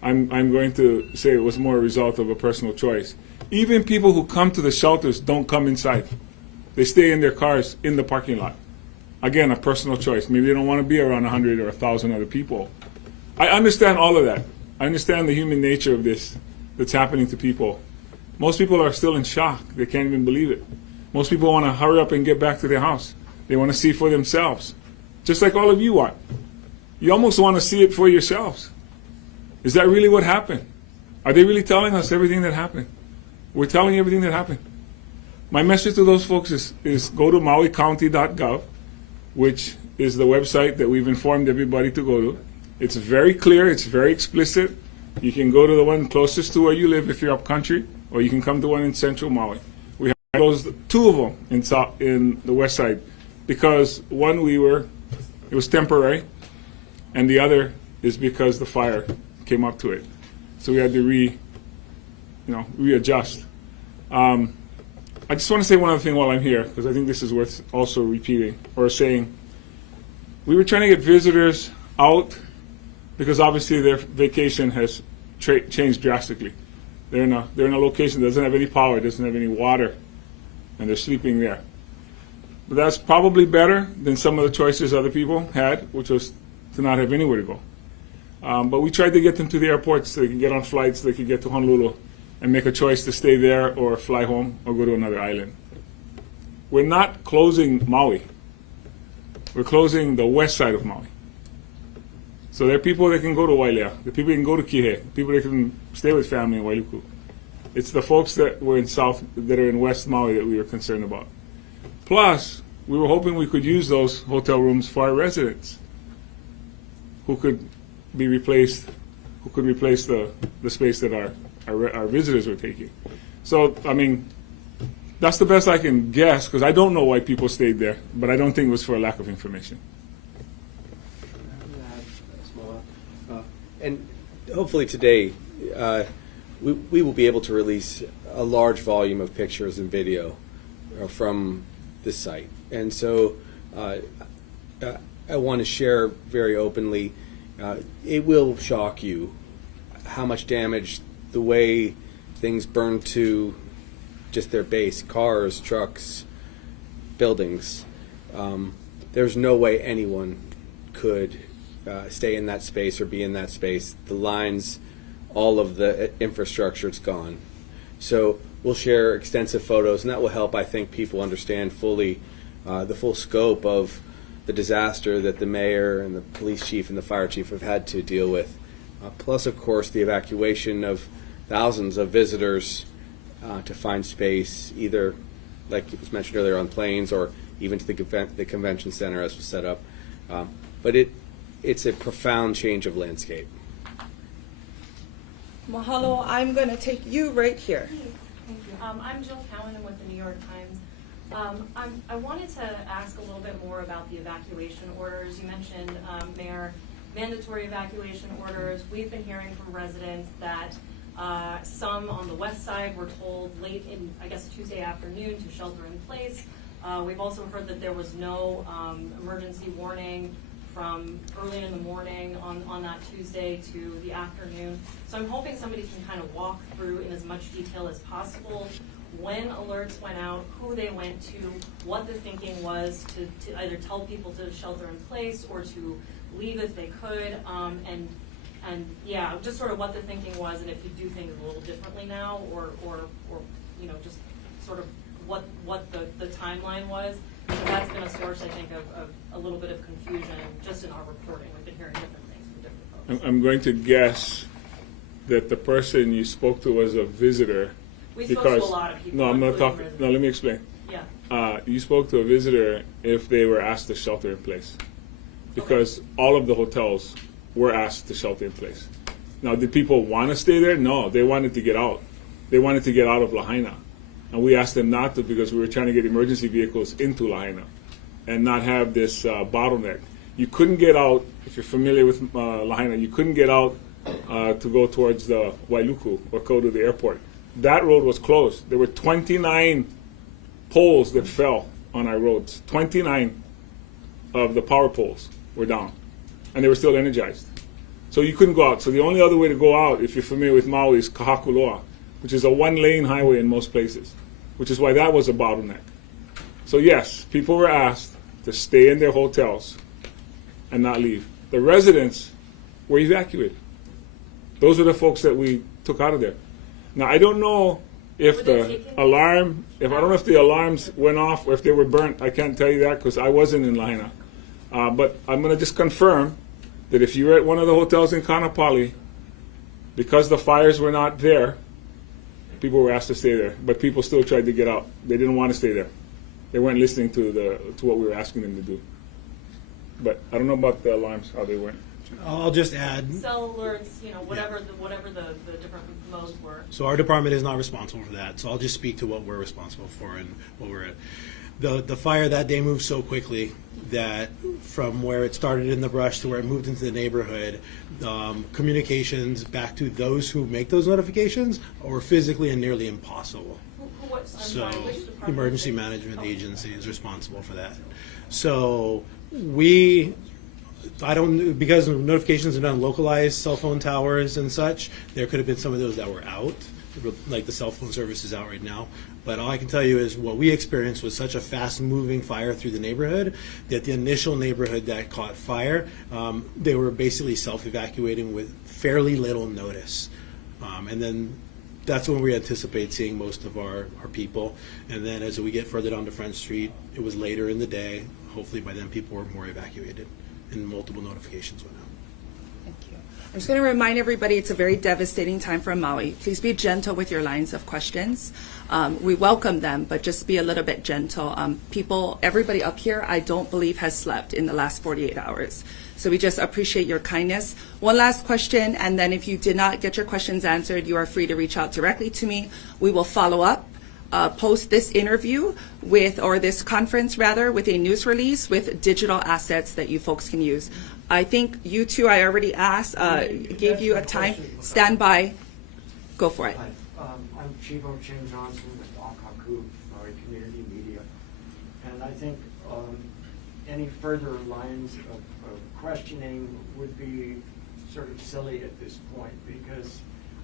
I'm going to say it was more a result of a personal choice. Even people who come to the shelters don't come inside. They stay in their cars in the parking lot. Again, a personal choice. Maybe they don't want to be around 100 or 1,000 other people. I understand all of that. I understand the human nature of this that's happening to people. Most people are still in shock. They can't even believe it. Most people want to hurry up and get back to their house. They want to see for themselves, just like all of you want. You almost want to see it for yourselves. Is that really what happened? Are they really telling us everything that happened? We're telling everything that happened. My message to those folks is go to mauicounty.gov, which is the website that we've informed everybody to go to. It's very clear, it's very explicit. You can go to the one closest to where you live if you're up country, or you can come to one in central Maui. We have closed two of them in the west side because one it was temporary, and the other is because the fire came up to it. So we had to readjust. I just want to say one other thing while I'm here, because I think this is worth also repeating or saying. We were trying to get visitors out because obviously their vacation has changed drastically. They're in a location that doesn't have any power, doesn't have any water, and they're sleeping there. But that's probably better than some of the choices other people had, which was to not have anywhere to go. But we tried to get them to the airport so they could get on flights, they could get to Honolulu and make a choice to stay there or fly home or go to another island. We're not closing Maui. We're closing the west side of Maui. So there are people that can go to Wailea, the people that can go to Kihei, people that can stay with family in Wailuku. It's the folks that were that are in West Maui that we were concerned about. Plus, we were hoping we could use those hotel rooms for our residents who could be replaced, who could replace the space that our visitors were taking. So, I mean, that's the best I can guess, because I don't know why people stayed there, but I don't think it was for a lack of information. And hopefully today, we will be able to release a large volume of pictures and video from this site. And so I want to share very openly, it will shock you how much damage the way things burned to just their base, cars, trucks, buildings. There's no way anyone could stay in that space or be in that space. The lines, all of the infrastructure, it's gone. So we'll share extensive photos, and that will help, I think, people understand fully the full scope of the disaster that the mayor and the police chief and the fire chief have had to deal with. Plus, of course, the evacuation of thousands of visitors to find space, either, like it was mentioned earlier, on planes or even to the convention center as was set up. But it's a profound change of landscape. Mahalo, I'm going to take you right here. I'm Jill Cowan. I'm with the New York Times. I wanted to ask a little bit more about the evacuation orders. You mentioned, Mayor, mandatory evacuation orders. We've been hearing from residents that some on the west side were told late in, I guess, Tuesday afternoon to shelter in place. We've also heard that there was no emergency warning from early in the morning on that Tuesday to the afternoon. So I'm hoping somebody can kind of walk through in as much detail as possible when alerts went out, who they went to, what the thinking was to either tell people to shelter in place or to leave if they could, and yeah, just sort of what the thinking was, and if you do things a little differently now, or you know, just sort of what the timeline was. Because that's been a source, I think, of a little bit of confusion just in our reporting. We've been hearing different things from different folks. I'm going to guess that the person you spoke to was a visitor. We spoke to a lot of people. No, I'm not including talking. residents. No, let me explain. Yeah. You spoke to a visitor if they were asked to shelter in place, because all of the hotels were asked to shelter in place. Now, did people want to stay there? No, they wanted to get out. They wanted to get out of Lahaina. And we asked them not to because we were trying to get emergency vehicles into Lahaina and not have this bottleneck. You couldn't get out, if you're familiar with Lahaina, you couldn't get out to go towards the Wailuku or go to the airport. That road was closed. There were 29 poles that fell on our roads. 29 of the power poles were down, and they were still energized. So you couldn't go out. So the only other way to go out, if you're familiar with Maui, is Kahakuloa, which is a one-lane highway in most places, which is why that was a bottleneck. So yes, people were asked to stay in their hotels and not leave. The residents were evacuated. Those are the folks that we took out of there. Now, I don't know if the alarm, I don't know if the alarms went off or if they were burnt. I can't tell you that because I wasn't in Lahaina. But I'm going to just confirm that if you were at one of the hotels in Kaanapali, because the fires were not there, people were asked to stay there. But people still tried to get out. They didn't want to stay there. They weren't listening to what we were asking them to do. But I don't know about the alarms, how they went. I'll just add. Cell alerts, you know, whatever the different modes were. So our department is not responsible for that. So I'll just speak to what we're responsible for and what we're at. The fire that day moved so quickly that from where it started in the brush to where it moved into the neighborhood, communications back to those who make those notifications were physically and nearly impossible. So Emergency Management Agency is responsible for that. So because notifications are done localized cell phone towers and such, there could have been some of those that were out, like the cell phone service is out right now. But all I can tell you is what we experienced was such a fast-moving fire through the neighborhood that the initial neighborhood that caught fire, they were basically self-evacuating with fairly little notice. And then that's when we anticipate seeing most of our people. And then as we get further down to Front Street, it was later in the day. Hopefully by then people were more evacuated and multiple notifications went out. Thank you. I'm just going to remind everybody it's a very devastating time for Maui. Please be gentle with your lines of questions. We welcome them, but just be a little bit gentle. Everybody up here, I don't believe has slept in the last 48 hours. So we just appreciate your kindness. One last question, and then if you did not get your questions answered, you are free to reach out directly to me. We will follow up. Post this interview this conference with a news release with digital assets that you folks can use. I think you two, I already asked, gave you a time. Stand by. Go for it. Hi. I'm Chief O'Chin Johnson with Akaku, Maui Community Media. And I think any further lines of questioning would be sort of silly at this point because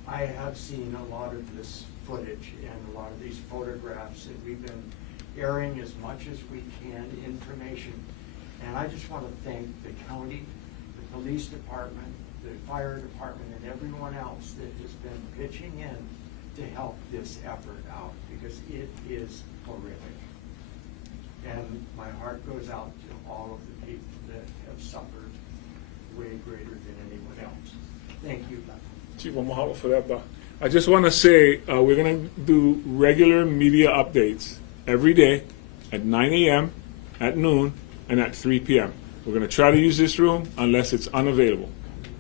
I have seen a lot of this footage and a lot of these photographs, and we've been airing as much as we can information. And I just want to thank the county, the police department, the fire department, and everyone else that has been pitching in to help this effort out because it is horrific. And my heart goes out to all of the people that have suffered way greater than anyone else. Thank you. Chief, mahalo for that. I just want to say we're going to do regular media updates every day at 9 a.m., at noon, and at 3 p.m. We're going to try to use this room unless it's unavailable,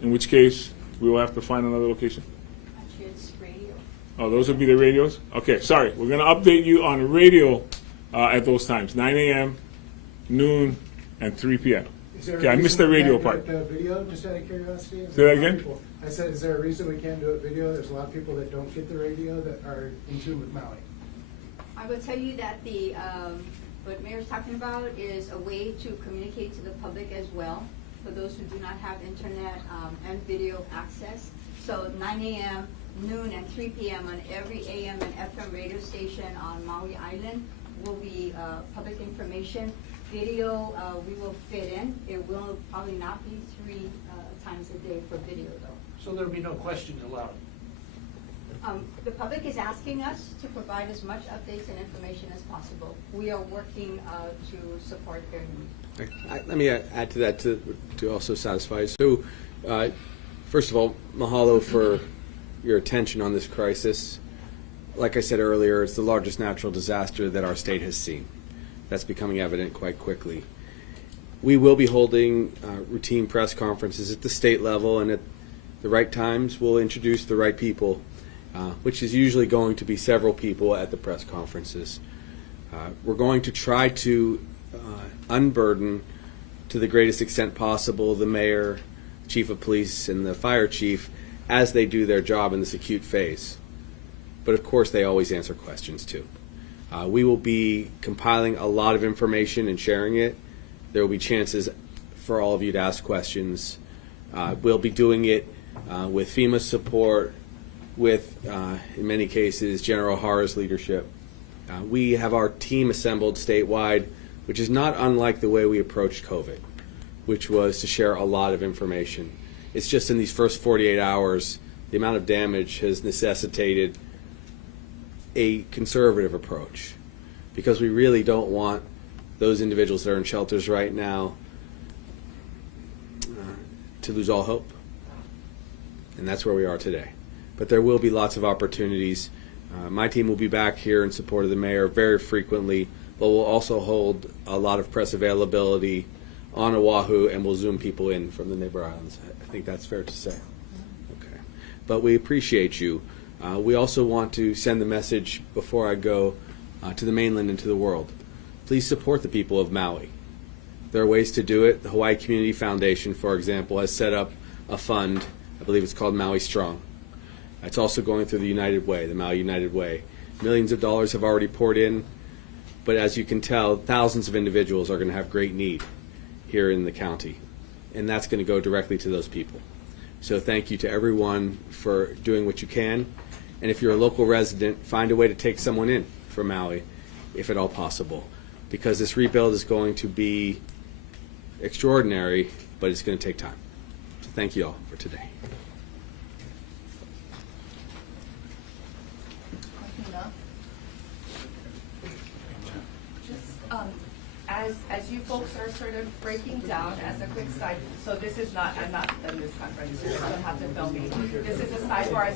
in which case we will have to find another location. Kids Radio. Oh, those would be the radios? Okay, sorry. We're going to update you on radio at those times, 9 a.m., noon, and 3 p.m. Okay, I missed the radio part. Video, just out of curiosity? Say that again? I said, is there a reason we can't do it video? There's a lot of people that don't get the radio that are in tune with Maui. I will tell you that what Mayor's talking about is a way to communicate to the public as well, for those who do not have internet and video access. So 9 a.m., noon, and 3 p.m. on every AM and FM radio station on Maui Island will be public information. Video, we will fit in. It will probably not be 3 times a day for video, though. So there'll be no questions allowed? The public is asking us to provide as much updates and information as possible. We are working to support their needs. Let me add to that to also satisfy. So, first of all, mahalo for your attention on this crisis. Like I said earlier, it's the largest natural disaster that our state has seen. That's becoming evident quite quickly. We will be holding routine press conferences at the state level, and at the right times we'll introduce the right people, which is usually going to be several people at the press conferences. We're going to try to unburden, to the greatest extent possible, the mayor, chief of police, and the fire chief as they do their job in this acute phase. But of course, they always answer questions too. We will be compiling a lot of information and sharing it. There will be chances for all of you to ask questions. We'll be doing it with FEMA support, with, in many cases, General Hara's leadership. We have our team assembled statewide, which is not unlike the way we approached COVID, which was to share a lot of information. It's just in these first 48 hours, the amount of damage has necessitated a conservative approach, because we really don't want those individuals that are in shelters right now to lose all hope. And that's where we are today. But there will be lots of opportunities. My team will be back here in support of the mayor very frequently, but we'll also hold a lot of press availability on Oahu, and we'll Zoom people in from the neighbor islands. I think that's fair to say. Okay. But we appreciate you. We also want to send the message before I go to the mainland and to the world. Please support the people of Maui. There are ways to do it. The Hawaii Community Foundation, for example, has set up a fund. I believe it's called Maui Strong. It's also going through the United Way, the Maui United Way. Millions of dollars have already poured in, but as you can tell, thousands of individuals are going to have great need here in the county, and that's going to go directly to those people. So thank you to everyone for doing what you can, and if you're a local resident, find a way to take someone in for Maui, if at all possible, because this rebuild is going to be extraordinary, but it's going to take time. So thank you all for today. As you folks are sort of breaking down, as a quick side, so this is not, I'm not done this conference, so you don't have to film me. This is a sidebar.